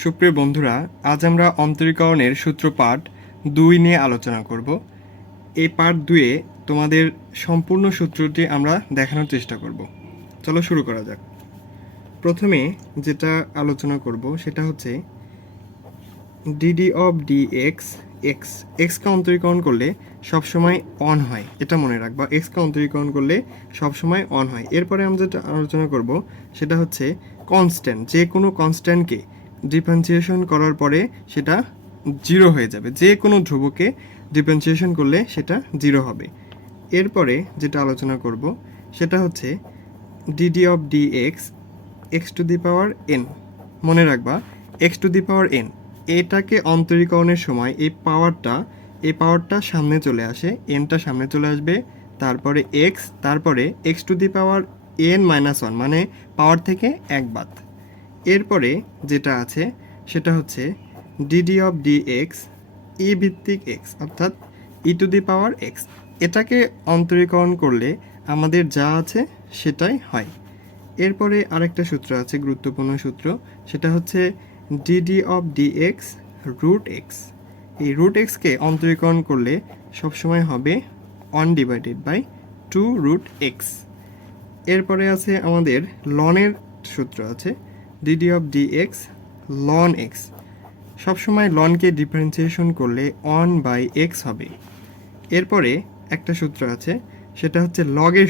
সুপ্রিয় বন্ধুরা, আজ আমরা অন্তরীকরণের সূত্র পাঠ 2 নিয়ে আলোচনা করব। এই পাঠ 2-এ তোমাদের সম্পূর্ণ সূত্রটি আমরা দেখানোর চেষ্টা করব। চলো শুরু করা যাক। প্রথমে যেটা আলোচনা করব সেটা হচ্ছে D D of D X X. এক্সকে অন্তরীকরণ করলে সবসময় অন হয়, এটা মনে রাখবা। এক্সকে অন্তরীকরণ করলে সবসময় অন হয়। এরপরে আমরা যেটা আলোচনা করব সেটা হচ্ছে কনস্ট্যান্ট। যে কোনো কনস্ট্যান্টকে ডিফারেন্সিয়েশন করার পরে সেটা জিরো হয়ে যাবে। যে কোনো ধ্রুবকে ডিফারেন্সিয়েশন করলে সেটা জিরো হবে। এরপরে যেটা আলোচনা করব সেটা হচ্ছে D D of D X x to the power N. মনে রাখবা, x to the power N, এটাকে অন্তরীকরণের সময় এই পাওয়ারটা সামনে চলে আসে, এনটা সামনে চলে আসবে, তারপরে এক্স, তারপরে x to the power N minus one, মানে পাওয়ার থেকে এক বাদ। এরপরে যেটা আছে সেটা হচ্ছে ডিডি অফ ডি এক্স ই ভিত্তিক এক্স, অর্থাৎ ই টু দি পাওয়ার এক্স। এটাকে অন্তরীকরণ করলে আমাদের যা আছে সেটাই হয়। এরপরে আরেকটা সূত্র আছে, গুরুত্বপূর্ণ সূত্র, সেটা হচ্ছে D D of D X root X. এই রুট এক্সকে অন্তরীকরণ করলে সবসময় হবে 1/2 রুট এক্স। এরপরে আছে আমাদের লনের সূত্র আছে, ডিডি অফ ডি এক্স লন এক্স। সবসময় লনকে ডিফারেন্সিয়েশন করলে 1/x হবে। এরপরে একটা সূত্র আছে, সেটা হচ্ছে লগের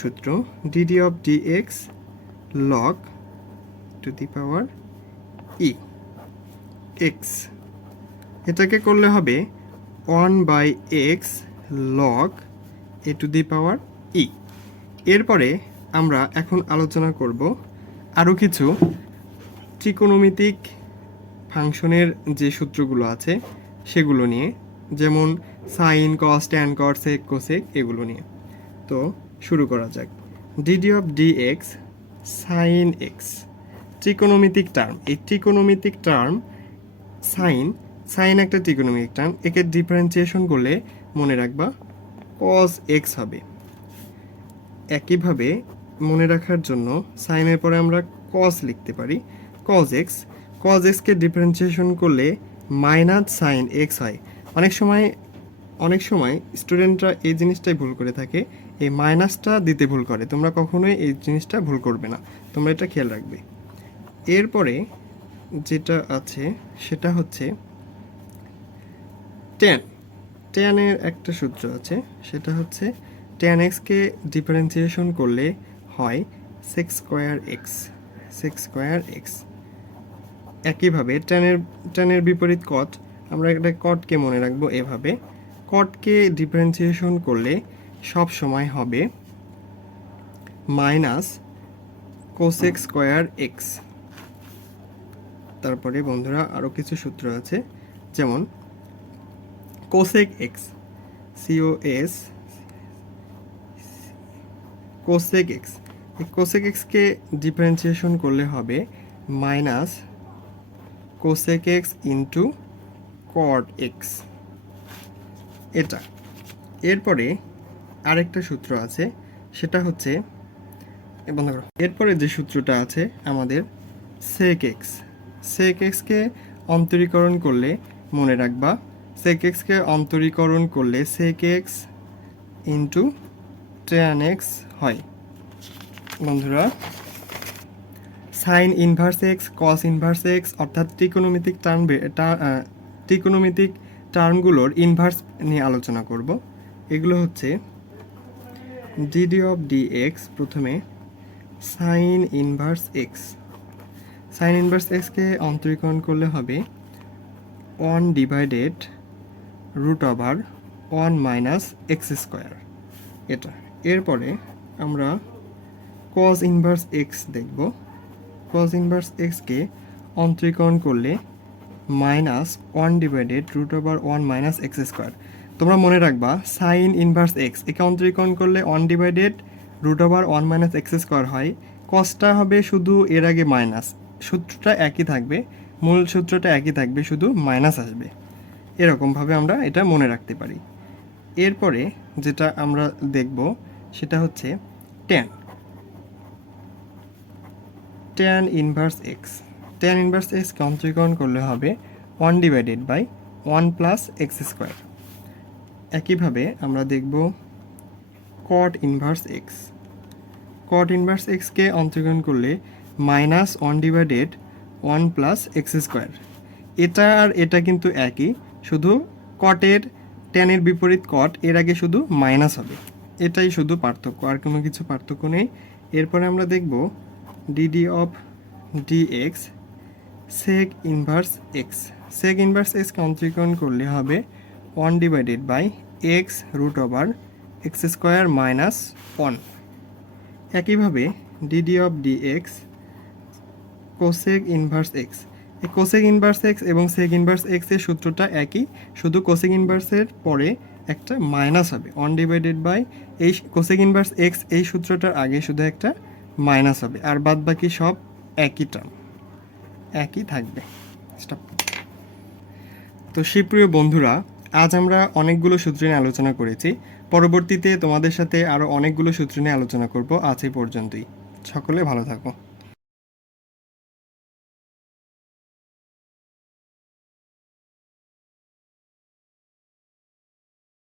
সূত্র, DD of D x log to the power E x. এটাকে করলে হবে 1/x log A to the পাওয়ার ই। এরপরে আমরা এখন আলোচনা করব আরও কিছু ত্রিকোণমিতিক ফাংশনের যে সূত্রগুলো আছে সেগুলো নিয়ে, যেমন sine, cos, tan, cot, sec, cosec, এগুলো নিয়ে। তো শুরু করা যাক। D D of D X sine X, ত্রিকোণমিতিক টার্ম। এই ত্রিকোণমিতিক টার্ম সাইন একটা ত্রিকোণমিতিক টার্ম, একে ডিফারেন্সিয়েশন করলে মনে রাখবা কস এক্স হবে। একইভাবে মনে রাখার জন্য সাইনের পরে আমরা কস লিখতে পারি, কস এক্সকে ডিফারেন্সিয়েশন করলে মাইনাস সাইন এক্স হয়। অনেক সময় স্টুডেন্টরা এই জিনিসটাই ভুল করে থাকে, এই মাইনাসটা দিতে ভুল করে। তোমরা কখনোই এই জিনিসটা ভুল করবে না, তোমরা এটা খেয়াল রাখবে। এরপরে যেটা আছে সেটা হচ্ছে ট্যানের একটা সূত্র আছে, সেটা হচ্ছে ট্যান এক্সকে ডিফারেন্সিয়েশন করলে হয় সেক স্কোয়ার এক্স। একইভাবে ট্যানের বিপরীত কট, আমরা একটা কটকে মনে রাখবো এভাবে, কটকে ডিফারেন্সিয়েশন করলে সব সময় হবে মাইনাস কোসেক স্কোয়ার এক্স। তারপরে বন্ধুরা আরও কিছু সূত্র আছে, যেমন cosec x, COS, cosec x. এই কোসেক এক্সকে ডিফারেন্সিয়েশন করলে হবে minus cosec x into cot x, এটা। এরপরে আরেকটা সূত্র আছে, সেটা হচ্ছে এরপরে যে সূত্রটা আছে আমাদের সেক এক্সকে অন্তরীকরণ করলে মনে রাখবা, সেক এক্সকে অন্তরীকরণ করলে sec X into tan X হয়। বন্ধুরা, sine inverse X, cos inverse X, অর্থাৎ ত্রিকোণমিতিক টার্মগুলোর ইনভার্স নিয়ে আলোচনা করব। এগুলো হচ্ছে ডিডি অফ ডি এক্স, প্রথমে সাইন ইনভার্স এক্সকে অন্তরীকরণ করলে হবে 1/√1 মাইনাস এক্স স্কোয়ার, এটা। এরপরে আমরা কস ইনভার্স এক্স দেখব। কস ইনভার্স এক্সকে অন্তরীকরণ করলে মাইনাস 1/√1 মাইনাস এক্স স্কোয়ার। তোমরা মনে রাখবা, সাইন ইনভার্স এক্স, একে অন্তরীকরণ করলে 1/√1 মাইনাস এক্স স্কোয়ার হয়। কসটা হবে শুধু এর আগে মাইনাস, সূত্রটা একই থাকবে, মূল সূত্রটা একই থাকবে, শুধু মাইনাস আসবে। এরকমভাবে আমরা এটা মনে রাখতে পারি। এরপরে যেটা আমরা দেখব সেটা হচ্ছে tan inverse X. tan inverse এক্সকে অন্তরীকরণ করলে হবে 1/1 প্লাস এক্স স্কোয়ার। একইভাবে আমরা দেখব cot inverse X. cot inverse এক্সকে অন্তরীকরণ করলে -1/1 প্লাস এক্স স্কোয়ার। এটা আর এটা কিন্তু একই, শুধু কটের ট্যানের বিপরীত কট, এর আগে শুধু মাইনাস হবে, এটাই শুধু পার্থক্য, আর কোনো কিছু পার্থক্য নেই। এরপরে আমরা দেখব D D of D X sec inverse X. Sec inverse এক্সকে অন্তরীকরণ করলে হবে 1/x root over X square minus 1। একইভাবে D D of D X cosec inverse X. এই কোসেক ইনভার্স এক্স এবং সেক ইনভার্স এক্স এর সূত্রটা একই, শুধু কোসেক ইনভার্সের পরে একটা মাইনাস হবে 1/, এই কোসেক ইনভার্স এক্স এই সূত্রটার আগে শুধু একটা মাইনাস হবে, আর বাদ বাকি সব একই টার্ম, একই থাকবে। স্টপ। তো সুপ্রিয় বন্ধুরা, আজ আমরা অনেকগুলো সূত্র নিয়ে আলোচনা করেছি। পরবর্তীতে তোমাদের সাথে আরও অনেকগুলো সূত্র নিয়ে আলোচনা করব। আজ এই পর্যন্তই। সকলে ভালো থাকো।